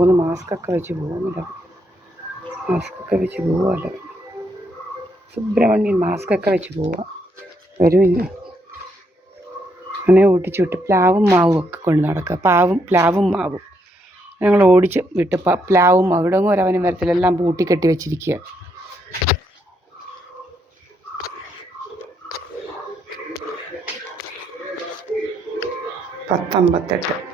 ഒന്ന് മാസ്കൊക്കെ വെച്ച് പോകുന്നില്ല. മാസ്കൊക്കെ വെച്ച് പോവുമല്ലോ. സുബ്രഹ്മണ്യൻ മാസ്കൊക്കെ വെച്ച് പോവാം. വരുമില്ല. അങ്ങനെ ഓടിച്ചു വിട്ട് പ്ലാവും മാവും ഒക്കെ കൊണ്ട് നടക്കുക. പ്ലാവും മാവും ഞങ്ങൾ ഓടിച്ച് വിട്ട് പ്ലാവും മാവും ഇവിടെ ഒരവനും വരത്തില്ല. എല്ലാം പൂട്ടിക്കെട്ടി വെച്ചിരിക്കുക. 10:58